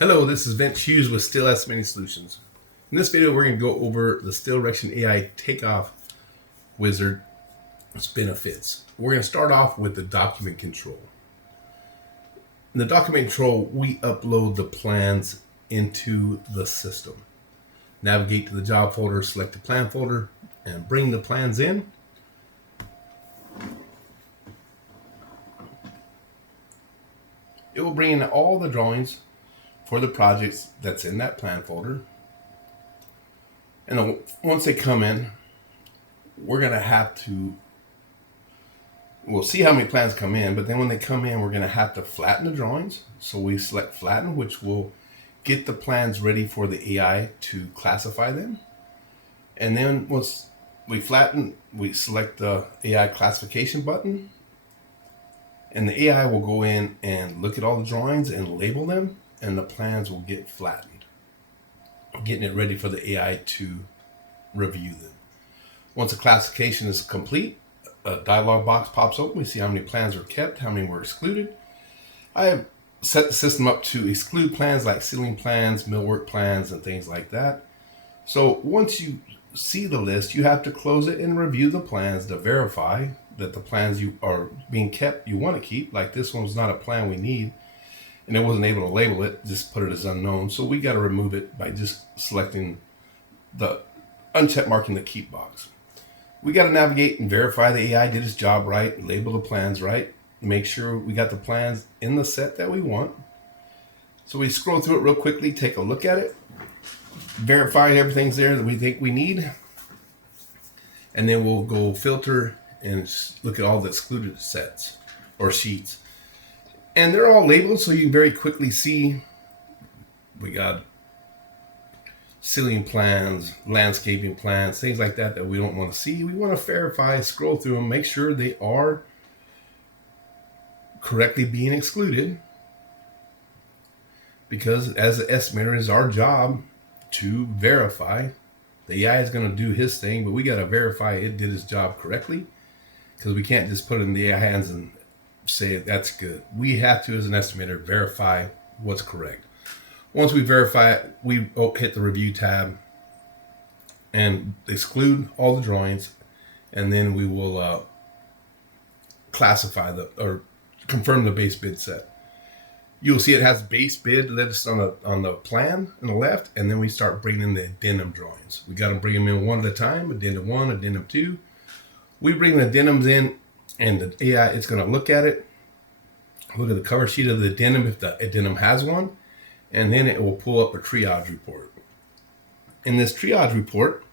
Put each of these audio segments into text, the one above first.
Hello, this is Vince Hughes with Steel Estimating Solutions. In this video, we're going to go over the Steel Erection AI Takeoff Wizard's benefits. We're going to start off with the document control. In the document control, we upload the plans into the system. Navigate to the job folder, select the plan folder, and bring the plans in. It will bring in all the drawings for the projects that's in that plan folder. And then once they come in, we're going to have to, we'll see how many plans come in, but then when they come in, we're going to have to flatten the drawings. So we select flatten, which will get the plans ready for the AI to classify them. And then once we flatten, we select the AI classification button, and the AI will go in and look at all the drawings and label them, and the plans will get flattened, getting it ready for the AI to review them. Once the classification is complete, a dialog box pops open. We see how many plans were kept, how many were excluded. I have set the system up to exclude plans like ceiling plans, millwork plans, and things like that. So once you see the list, you have to close it and review the plans to verify that the plans you are being kept, you want to keep. Like this one's not a plan we need, and it wasn't able to label it, just put it as unknown. So we got to remove it by just selecting the uncheck marking the keep box. We got to navigate and verify the AI did its job right, label the plans right, make sure we got the plans in the set that we want. So we scroll through it real quickly, take a look at it, verify everything's there that we think we need, and then we'll go filter and look at all the excluded sets or sheets. And they're all labeled so you can very quickly see we got ceiling plans, landscaping plans, things like that we don't want to see. We want to verify, scroll through them, make sure they are correctly being excluded, because as an estimator, it's our job to verify. The AI is going to do his thing, but we got to verify it did its job correctly, because we can't just put it in the AI hands and say that's good. We have to, as an estimator, verify what's correct. Once we verify it, we hit the review tab and exclude all the drawings, and then we will classify or confirm the base bid set. You'll see it has base bid listed on the plan on the left, and then we start bringing in the addendum drawings. We got to bring them in one at a time, addendum 1, addendum 2. We bring the addendums in, and the AI, it's going to look at it, look at the cover sheet of the addendum if the addendum has one, and then it will pull up a triage report. In this triage report,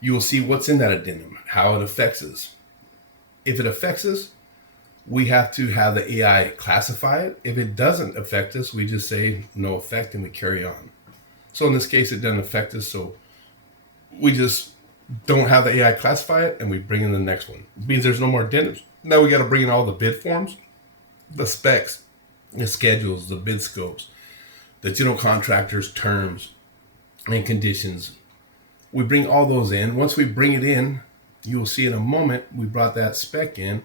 you will see what's in that addendum, how it affects us. If it affects us, we have to have the AI classify it. If it doesn't affect us, we just say no effect and we carry on. So in this case, it doesn't affect us, so we just don't have the AI classify it, and we bring in the next one. It means there's no more addendums. Now we got to bring in all the bid forms, the specs, the schedules, the bid scopes, the general contractor's terms and conditions. We bring all those in. Once we bring it in, you'll see in a moment we brought that spec in,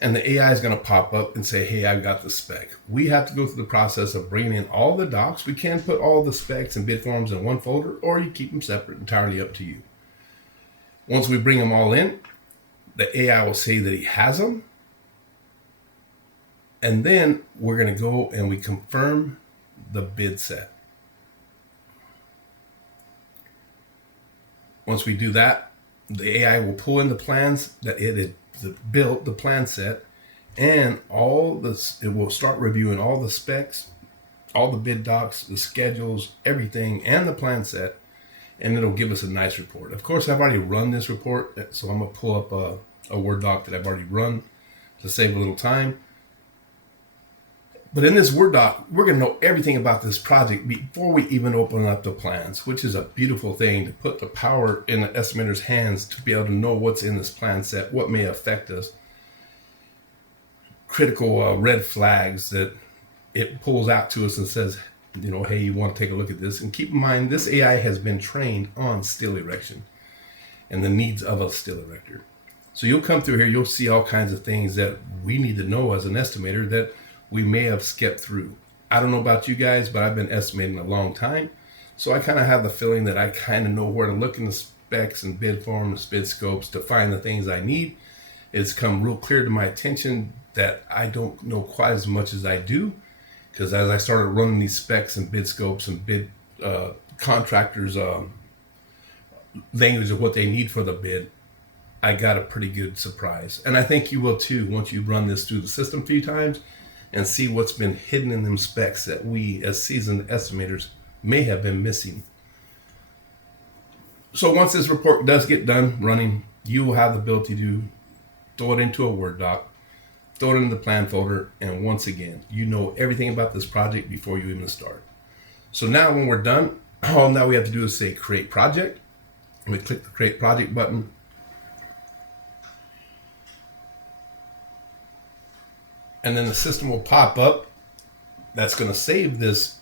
and the AI is going to pop up and say, hey, I've got the spec. We have to go through the process of bringing in all the docs. We can put all the specs and bid forms in one folder, or you keep them separate, entirely up to you. Once we bring them all in, the AI will say that he has them. And then we're going to go and we confirm the bid set. Once we do that, the AI will pull in the plans that it had built, the plan set, and it will start reviewing all the specs, all the bid docs, the schedules, everything, and the plan set, and it'll give us a nice report. Of course, I've already run this report, so I'm going to pull up a Word doc that I've already run to save a little time. But in this Word doc, we're going to know everything about this project before we even open up the plans, which is a beautiful thing, to put the power in the estimator's hands to be able to know what's in this plan set, what may affect us, critical red flags that it pulls out to us and says, hey, you want to take a look at this. And keep in mind, this AI has been trained on steel erection and the needs of a steel erector. So you'll come through here, you'll see all kinds of things that we need to know as an estimator that we may have skipped through. I don't know about you guys, but I've been estimating a long time. So I kind of have the feeling that I kind of know where to look in the specs and bid forms, bid scopes to find the things I need. It's come real clear to my attention that I don't know quite as much as I do, because as I started running these specs and bid scopes and bid contractors' language of what they need for the bid, I got a pretty good surprise. And I think you will too once you run this through the system a few times and see what's been hidden in them specs that we as seasoned estimators may have been missing. So once this report does get done running, you will have the ability to throw it into a Word doc, throw it in the plan folder, and once again, you know everything about this project before you even start. So now when we're done, all now we have to do is say create project. We click the create project button. And then the system will pop up that's going to save this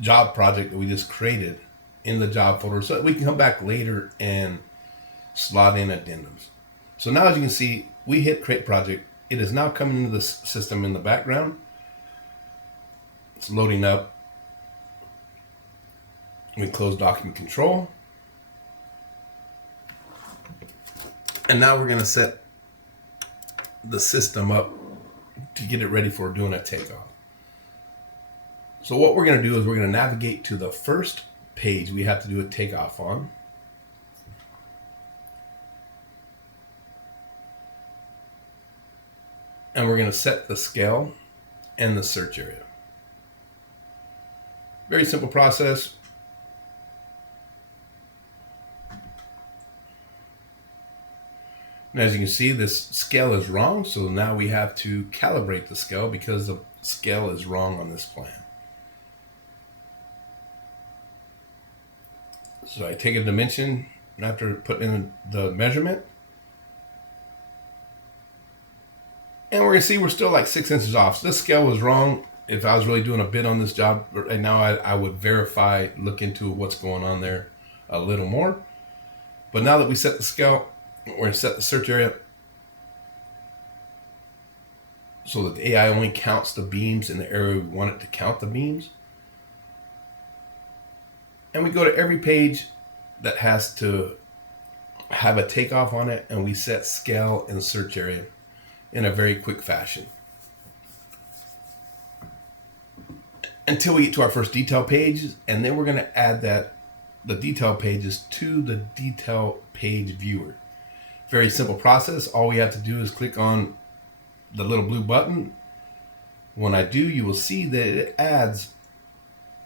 job project that we just created in the job folder so that we can come back later and slot in addendums. So now as you can see, we hit create project. It is now coming into the system in the background. It's loading up. We close document control. And now we're going to set the system up to get it ready for doing a takeoff. So what we're going to do is we're going to navigate to the first page we have to do a takeoff on. And we're going to set the scale and the search area. Very simple process. And as you can see, this scale is wrong, so now we have to calibrate the scale because the scale is wrong on this plan. So I take a dimension after putting in the measurement. And we're going to see we're still like 6 inches off. So this scale was wrong. If I was really doing a bid on this job right now, I would verify, look into what's going on there a little more. But now that we set the scale, we're going to set the search area so that the AI only counts the beams in the area we want it to count the beams. And we go to every page that has to have a takeoff on it, and we set scale and search area in a very quick fashion until we get to our first detail page, and then we're going to add the detail pages to the detail page viewer. Very simple process. All we have to do is click on the little blue button. When I do, you will see that it adds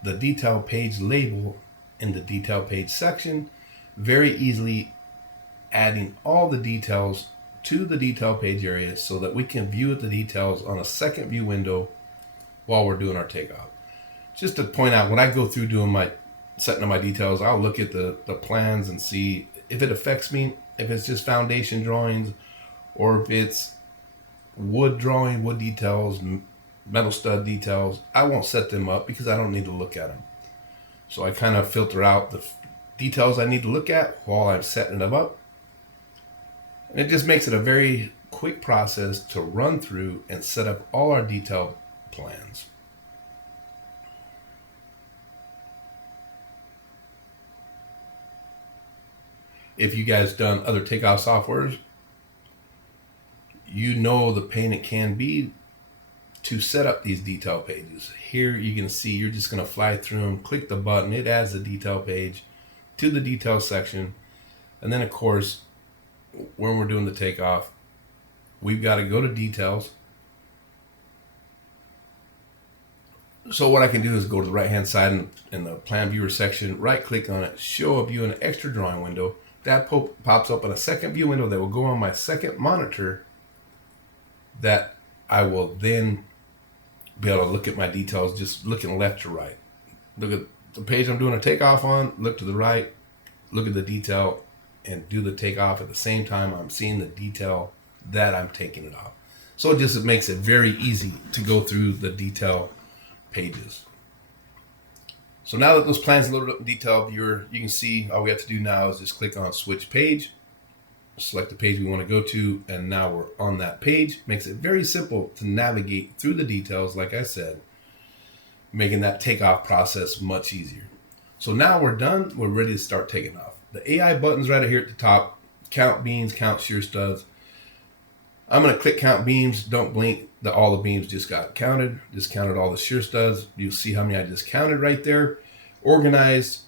the detail page label in the detail page section, very easily adding all the details to the detail page area so that we can view the details on a second view window while we're doing our takeoff. Just to point out, when I go through doing my setting of my details, I'll look at the plans and see if it affects me, if it's just foundation drawings, or if it's wood drawing, wood details, metal stud details. I won't set them up because I don't need to look at them. So I kind of filter out the details I need to look at while I'm setting them up. And it just makes it a very quick process to run through and set up all our detailed plans. If you guys done other takeoff softwares, you know the pain it can be to set up these detail pages. Here you can see you're just going to fly through them, click the button, it adds the detail page to the detail section. And then of course, when we're doing the takeoff, we've got to go to details. So what I can do is go to the right hand side in the plan viewer section, right click on it, show a view in an extra drawing window. That pops up in a second view window that will go on my second monitor that I will then be able to look at my details, just looking left to right. Look at the page I'm doing a takeoff on, look to the right, look at the detail, and do the takeoff at the same time I'm seeing the detail that I'm taking it off. So it makes it very easy to go through the detail pages. So now that those plans loaded up in detail viewer, you can see all we have to do now is just click on switch page, select the page we want to go to, and now we're on that page. Makes it very simple to navigate through the details, like I said. making that takeoff process much easier. So now we're done. We're ready to start taking off. The AI button's right here at the top. Count beams, count shear studs. I'm going to click count beams. Don't blink. All the beams just got counted. Just counted all the shear studs. You'll see how many I just counted right there. Organized,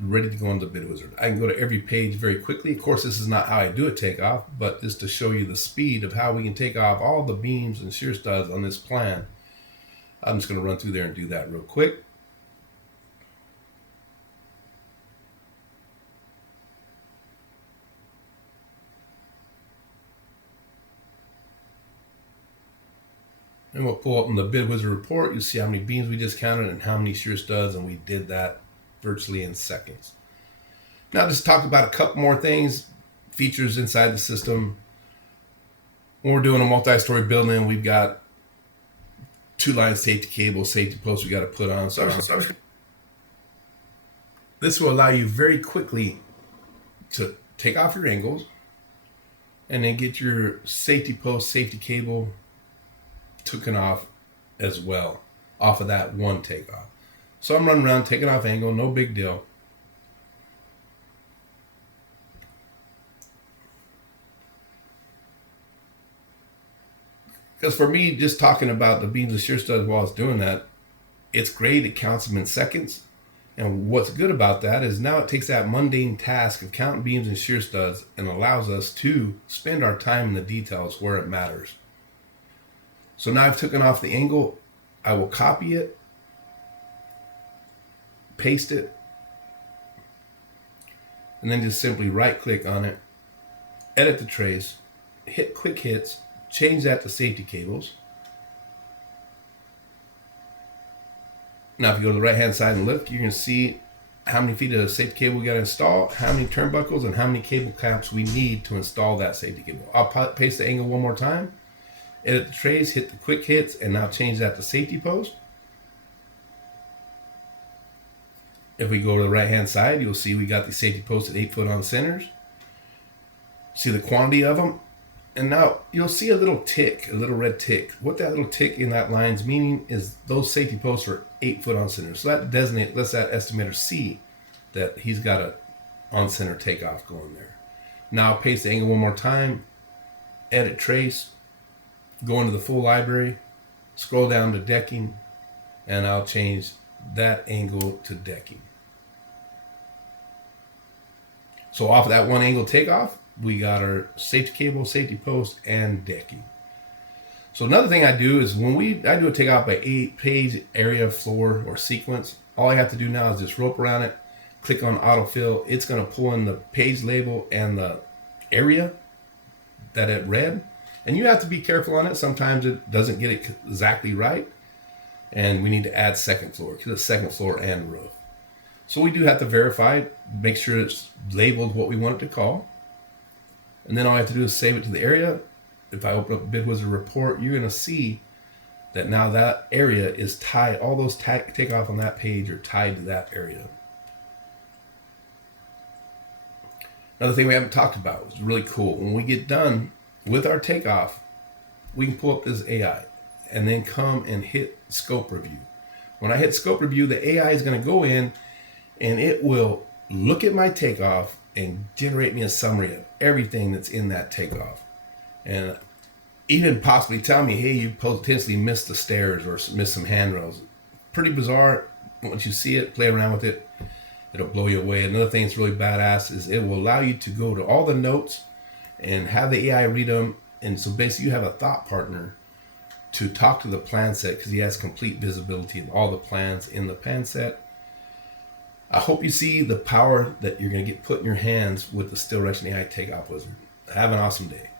ready to go into the bid wizard. I can go to every page very quickly. Of course, this is not how I do a takeoff, but just to show you the speed of how we can take off all the beams and shear studs on this plan. I'm just going to run through there and do that real quick. And we'll pull up in the bid wizard report. You'll see how many beams we just counted and how many shear studs, and we did that virtually in seconds. Now just talk about a couple more things, features inside the system. When we're doing a multi-story building, we've got 2-line safety cables, safety posts we got to put on. So this will allow you very quickly to take off your angles and then get your safety post, safety cable taken off as well, off of that one takeoff. So I'm running around taking off angle, no big deal. Because for me, just talking about the beams and shear studs while I was doing that, it's great. It counts them in seconds. And what's good about that is now it takes that mundane task of counting beams and shear studs and allows us to spend our time in the details where it matters. So now I've taken off the angle. I will copy it, paste it, and then just simply right click on it, edit the trace, hit quick hits, change that to safety cables. Now if you go to the right hand side and look, you're going to see how many feet of safety cable we got to install, how many turnbuckles, and how many cable caps we need to install that safety cable. I'll paste the angle one more time, edit the trace, hit the quick hits, and now change that to safety post. If we go to the right hand side, you'll see we got the safety posts at 8 foot on centers. See the quantity of them. And now you'll see a little tick, a little red tick. What that little tick in that line's meaning is those safety posts are 8 foot on center. So that lets that estimator see that he's got a on center takeoff going there. Now I'll paste the angle one more time, edit trace, go into the full library, scroll down to decking, and I'll change that angle to decking. So off of that one angle takeoff, we got our safety cable, safety post, and decking. So another thing I do is when I do a takeoff by page, area, floor, or sequence, all I have to do now is just rope around it, click on autofill. It's going to pull in the page label and the area that it read. And you have to be careful on it. Sometimes it doesn't get it exactly right. And we need to add second floor, because it's second floor and roof. So we do have to verify, make sure it's labeled what we want it to call. And then all I have to do is save it to the area. If I open up Bid Wizard report, you're going to see that now that area is tied. All those takeoff on that page are tied to that area. Another thing we haven't talked about was really cool. When we get done with our takeoff, we can pull up this AI and then come and hit scope review. When I hit scope review, the AI is going to go in and it will look at my takeoff and generate me a summary of everything that's in that takeoff. And even possibly tell me, hey, you potentially missed the stairs or missed some handrails. Pretty bizarre. Once you see it, play around with it, it'll blow you away. Another thing that's really badass is it will allow you to go to all the notes and have the AI read them. And so basically you have a thought partner to talk to the plan set, because he has complete visibility of all the plans in the plan set. I hope you see the power that you're going to get put in your hands with the Erection AI Takeoff Wizard. Have an awesome day.